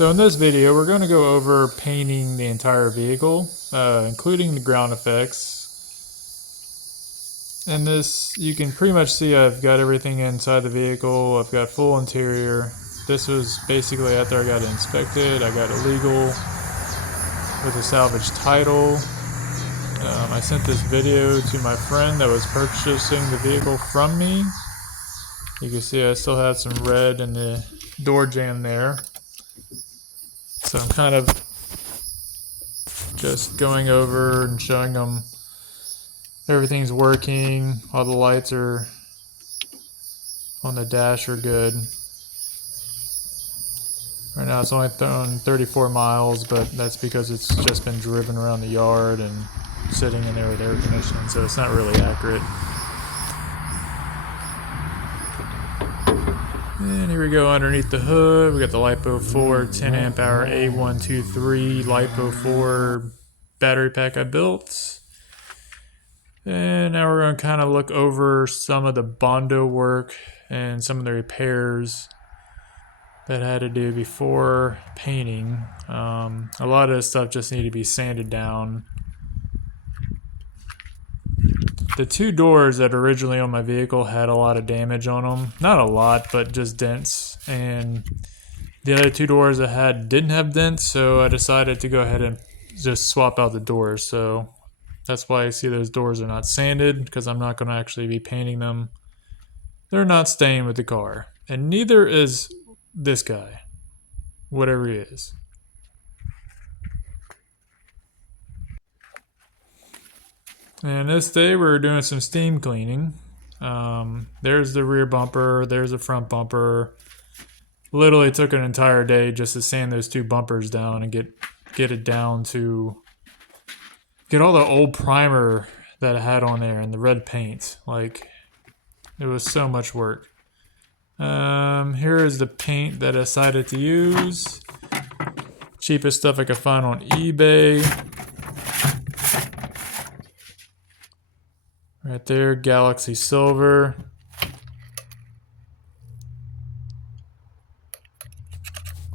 So in this video, we're going to go over painting the entire vehicle, including the ground effects. In this, you can pretty much see I've got everything inside the vehicle. I've got full interior. This was basically after I got it inspected. I got it legal with a salvage title. I sent this video to my friend that was purchasing the vehicle from me. You can see I still have some red in the door jamb there. So I'm kind of just going over and showing them everything's working, all the lights are on the dash are good. Right now it's only throwing 34 miles, but that's because it's just been driven around the yard and sitting in there with air conditioning, so it's not really accurate. And here we go underneath the hood. We got the LiPo 4 10 amp hour A123 LiPo 4 battery pack I built. And now we're going to kind of look over some of the Bondo work and some of the repairs that I had to do before painting. A lot of this stuff just needed to be sanded down. The two doors that originally on my vehicle had a lot of damage on them. Not a lot, but just dents. And the other two doors I had didn't have dents, so I decided to go ahead and just swap out the doors. So that's why you see those doors are not sanded, because I'm not going to actually be painting them. They're not staying with the car. And neither is this guy, whatever he is. And this day we're doing some steam cleaning. There's the rear bumper, there's the front bumper. Literally took an entire day just to sand those two bumpers down and get it down to get all the old primer that I had on there and the red paint. Like, it was so much work. Here is the paint that I decided to use. Cheapest stuff I could find on eBay. Right there, Galaxy Silver.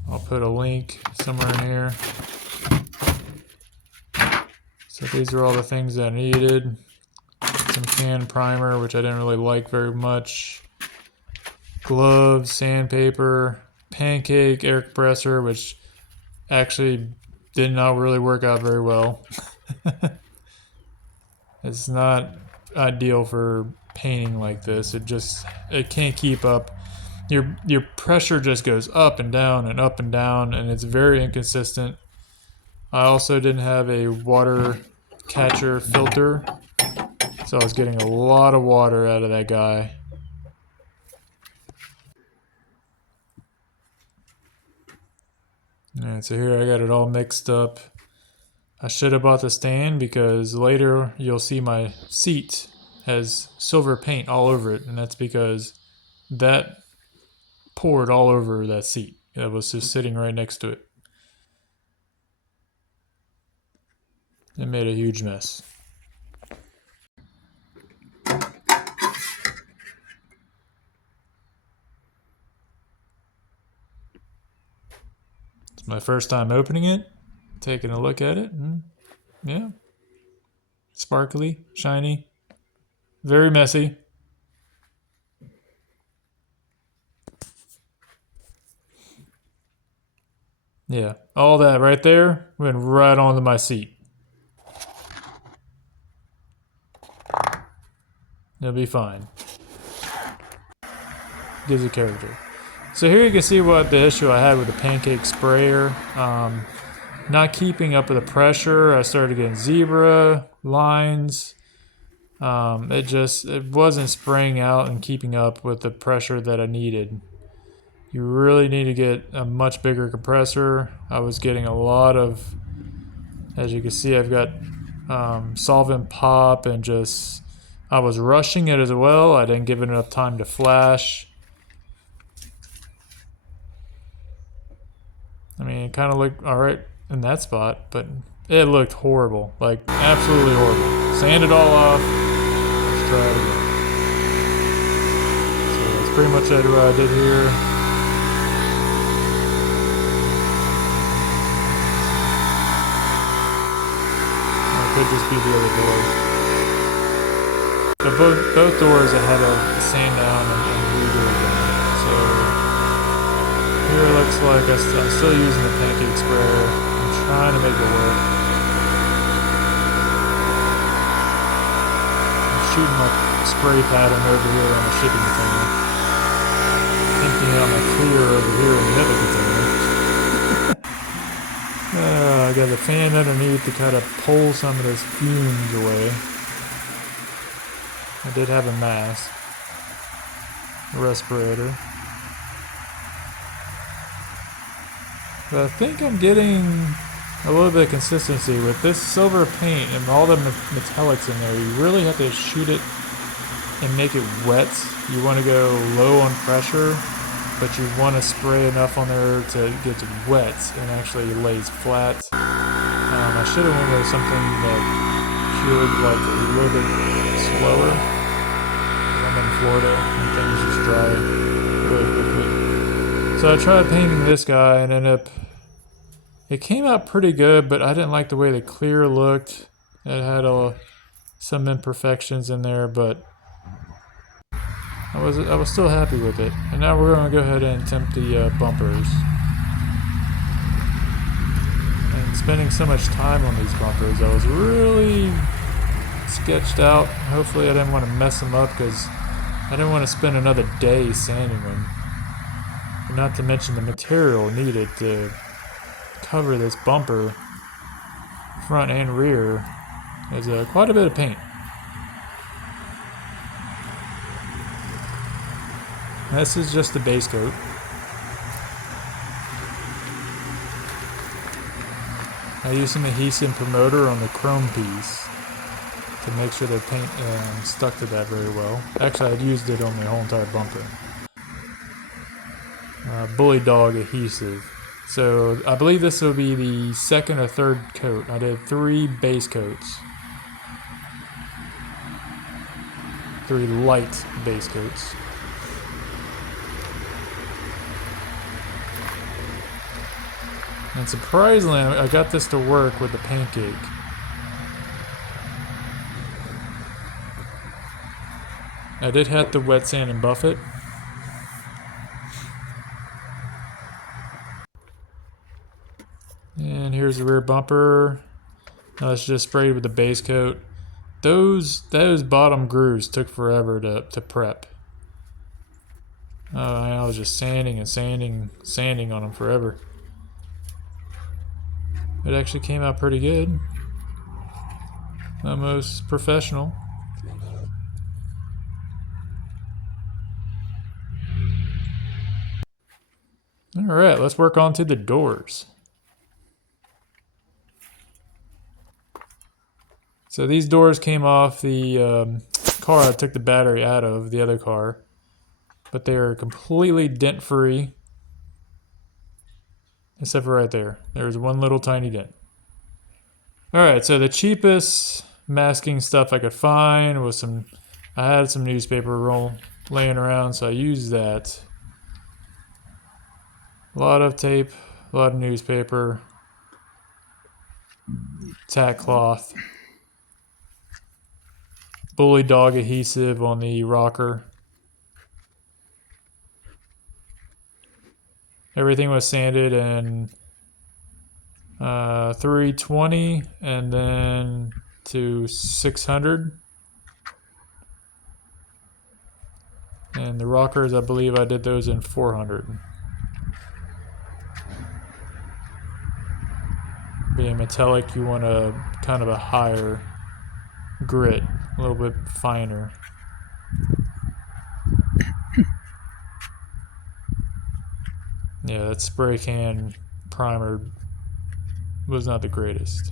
I'll put a link somewhere in here. So these are all the things that I needed. Some can primer, which I didn't really like very much. Gloves, sandpaper, pancake air compressor, which actually did not really work out very well. It's not ideal for painting like this. It can't keep up. Your pressure just goes up and down and up and down, and it's very inconsistent. I also didn't have a water catcher filter, so I was getting a lot of water out of that guy. Alright, so here I got it all mixed up. I should have bought the stand, because later you'll see my seat has silver paint all over it, and that's because that poured all over that seat. That was just sitting right next to it. It made a huge mess. It's my first time opening it, taking a look at it, and yeah, sparkly, shiny, very messy. Yeah, all that right there went right onto my seat. It'll be fine. Gives it character. So here you can see what the issue I had with the pancake sprayer. Not keeping up with the pressure. I started getting zebra lines. It wasn't spraying out and keeping up with the pressure that I needed. You really need to get a much bigger compressor. I was getting a lot of, as you can see, I've got solvent pop, and I was rushing it as well. I didn't give it enough time to flash. I mean, it kind of looked all right in that spot, but it looked horrible, like absolutely horrible. Sand it all off. Let's try it again. So that's pretty much what I did here. could just be the other door. But both doors I had to sand down and redo again. So here it looks like I'm still using the pancake sprayer. I'm trying to make it work. I'm shooting my spray pattern over here on the shipping container. Emptying out my clear over here in the other container. I got the fan underneath to kind of pull some of those fumes away. I did have a mask, a respirator. But I think I'm getting a little bit of consistency with this silver paint and all the metallics in there. You really have to shoot it and make it wet. You want to go low on pressure, but you want to spray enough on there to get it wet and actually lays flat. I should have went with something that cured like a little bit slower. I'm in Florida and things just dry really quickly. So I tried painting this guy and ended up, it came out pretty good, but I didn't like the way the clear looked. It had some imperfections in there, but I was still happy with it. And now we're going to go ahead and temp the bumpers. And spending so much time on these bumpers, I was really sketched out. Hopefully I didn't want to mess them up because I didn't want to spend another day sanding them. And not to mention the material needed to cover this bumper, front and rear, is quite a bit of paint. This is just the base coat. I used some adhesive promoter on the chrome piece to make sure the paint stuck to that very well. Actually, I'd used it on the whole entire bumper. Bully dog adhesive. So I believe this will be the second or third coat. I did 3 base coats. 3 light base coats. And surprisingly, I got this to work with the pancake. I did have to wet sand and buff it. And here's the rear bumper. Now it's just sprayed with the base coat. Those bottom grooves took forever to prep. I was just sanding and sanding on them forever. It actually came out pretty good. Almost professional. Alright, let's work on to the doors. So these doors came off the car I took the battery out of, the other car. But they are completely dent free. Except for right there. There's one little tiny dent. Alright, so the cheapest masking stuff I could find was I had some newspaper roll laying around, so I used that. A lot of tape, a lot of newspaper, tack cloth, bully dog adhesive on the rocker. Everything was sanded in 320 and then to 600. And the rockers, I believe I did those in 400. Being metallic, you want a kind of a higher grit, a little bit finer. Yeah, that spray can primer was not the greatest.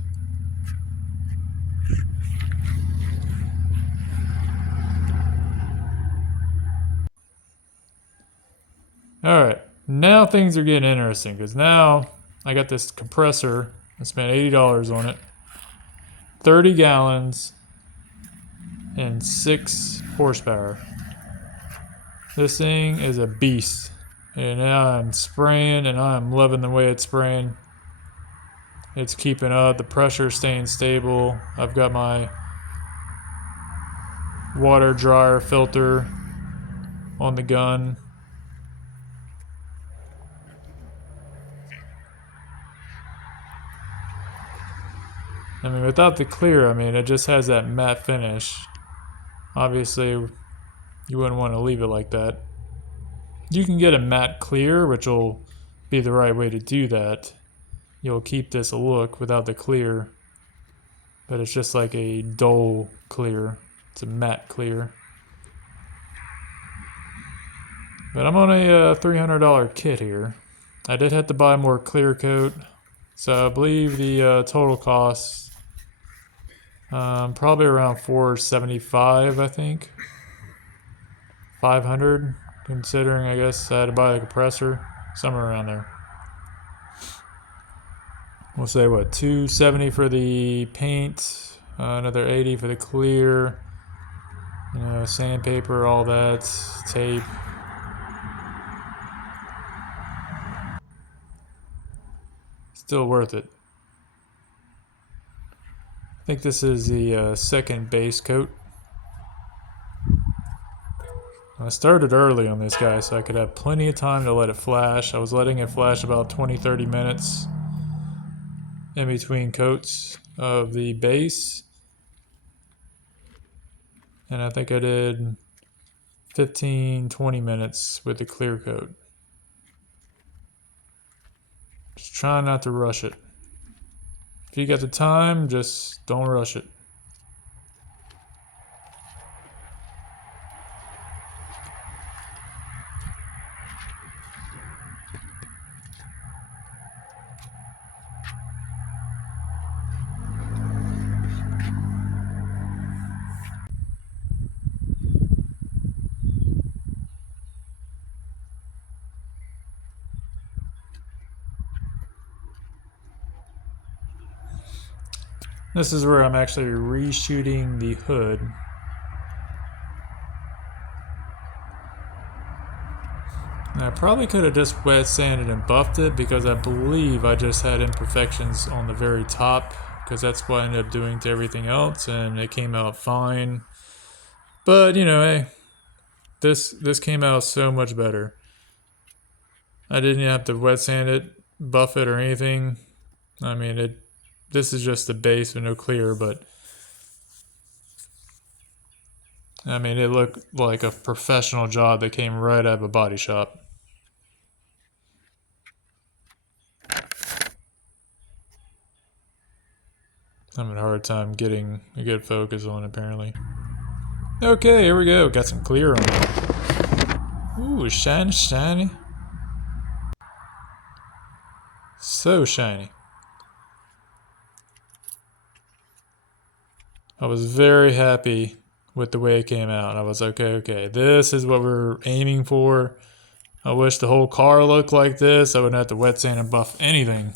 Alright, now things are getting interesting because now I got this compressor. I spent $80 on it. 30 gallons and 6 horsepower. This thing is a beast. And now I'm spraying and I'm loving the way it's spraying. It's keeping up, the pressure's staying stable. I've got my water dryer filter on the gun. I mean, without the clear, I mean, it just has that matte finish. Obviously, you wouldn't want to leave it like that. You can get a matte clear, which will be the right way to do that. You'll keep this look without the clear, but it's just like a dull clear. It's a matte clear. But I'm on a $300 kit here. I did have to buy more clear coat, so I believe the total cost probably around $475, I think. 500, considering I guess I had to buy a compressor, somewhere around there. We'll say what, $270 for the paint, another $80 for the clear, you know, sandpaper, all that, tape. Still worth it. I think this is the second base coat. I started early on this guy so I could have plenty of time to let it flash. I was letting it flash about 20-30 minutes in between coats of the base. And I think I did 15-20 minutes with the clear coat. Just try not to rush it. If you got the time, just don't rush it. This is where I'm actually reshooting the hood. And I probably could have just wet sanded and buffed it because I believe I just had imperfections on the very top, because that's what I ended up doing to everything else, and it came out fine. But you know, hey, this came out so much better. I didn't even have to wet sand it, buff it, or anything. I mean, this is just the base with no clear, but I mean, it looked like a professional job that came right out of a body shop. I'm having a hard time getting a good focus on it, apparently. Okay, here we go. Got some clear on it. Ooh, shiny, shiny. So shiny. I was very happy with the way it came out. I was like, okay, this is what we're aiming for. I wish the whole car looked like this. I wouldn't have to wet sand and buff anything.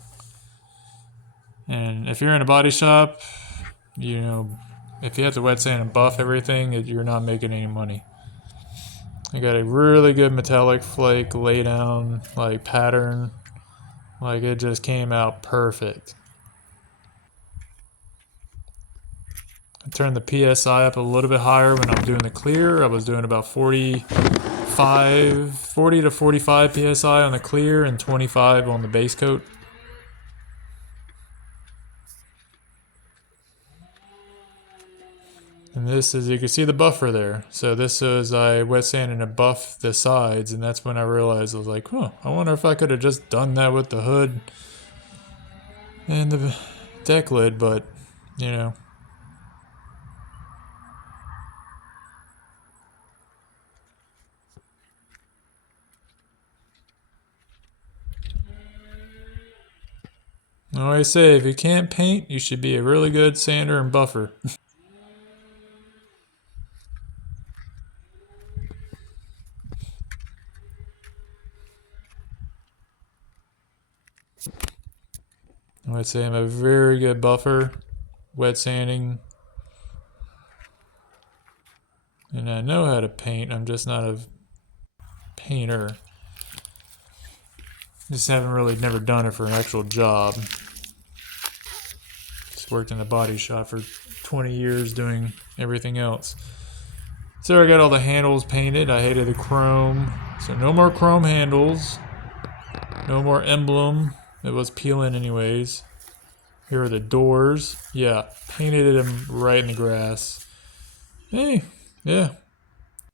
And if you're in a body shop, you know, if you have to wet sand and buff everything, you're not making any money. I got a really good metallic flake lay down, like pattern. Like it just came out perfect. I turned the PSI up a little bit higher when I'm doing the clear. I was doing about 40 to 45 PSI on the clear and 25 on the base coat. And this is, you can see the buffer there. So this is, I wet sanded and buffed the sides, and that's when I realized, I was like, huh, I wonder if I could have just done that with the hood and the deck lid, but, you know. I always say, if you can't paint, you should be a really good sander and buffer. I would say I'm a very good buffer, wet sanding, and I know how to paint. I'm just not a painter. Just haven't really never done it for an actual job. just worked in a body shop for 20 years doing everything else. So I got all the handles painted. I hated the chrome. So no more chrome handles. No more emblem. It was peeling anyways. Here are the doors. Yeah, painted them right in the grass. Hey, yeah.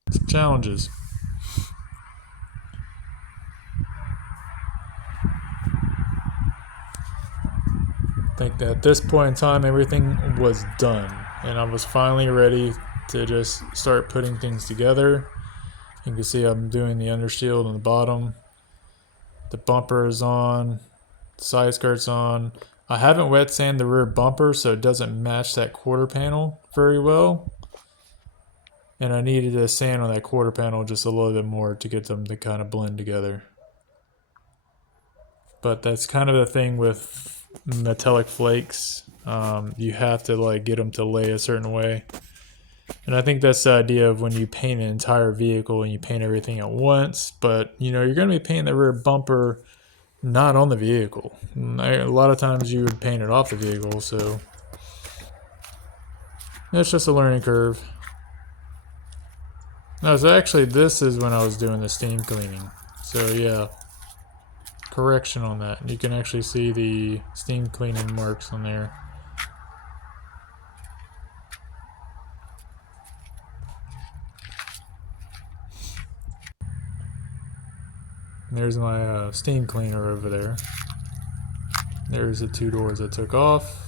Some challenges. I think that at this point in time, everything was done. And I was finally ready to just start putting things together. You can see I'm doing the undershield on the bottom. The bumper is on. The side skirt's on. I haven't wet sanded the rear bumper, so it doesn't match that quarter panel very well. And I needed to sand on that quarter panel just a little bit more to get them to kind of blend together. But that's kind of the thing with metallic flakes. You have to like get them to lay a certain way. And I think that's the idea of when you paint an entire vehicle and you paint everything at once. But you know, you're going to be painting the rear bumper not on the vehicle. A lot of times you would paint it off the vehicle, so it's just a learning curve. No, so actually this is when I was doing the steam cleaning. So yeah, correction on that. You can actually see the steam cleaning marks on there. And there's my steam cleaner over there. There's the two doors I took off.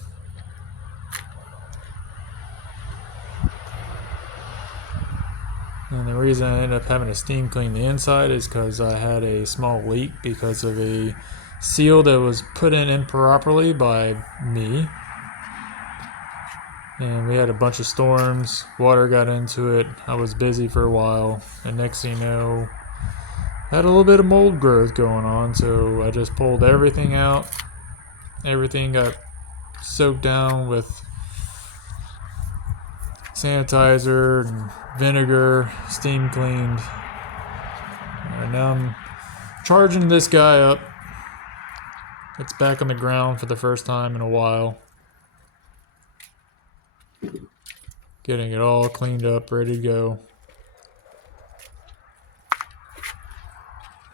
And the reason I ended up having to steam clean the inside is because I had a small leak because of a seal that was put in improperly by me. And we had a bunch of storms, water got into it, I was busy for a while, and next thing you know, I had a little bit of mold growth going on, so I just pulled everything out. Everything got soaked down with sanitizer and vinegar, steam cleaned. And now I'm charging this guy up. It's back on the ground for the first time in a while. Getting it all cleaned up, ready to go.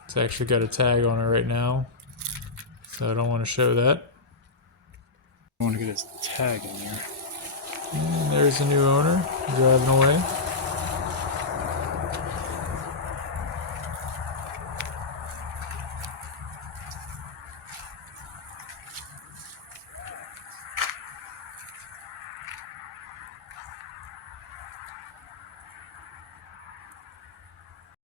It's actually got a tag on it right now, so I don't want to show that. I want to get his tag in there. And there's the new owner driving away.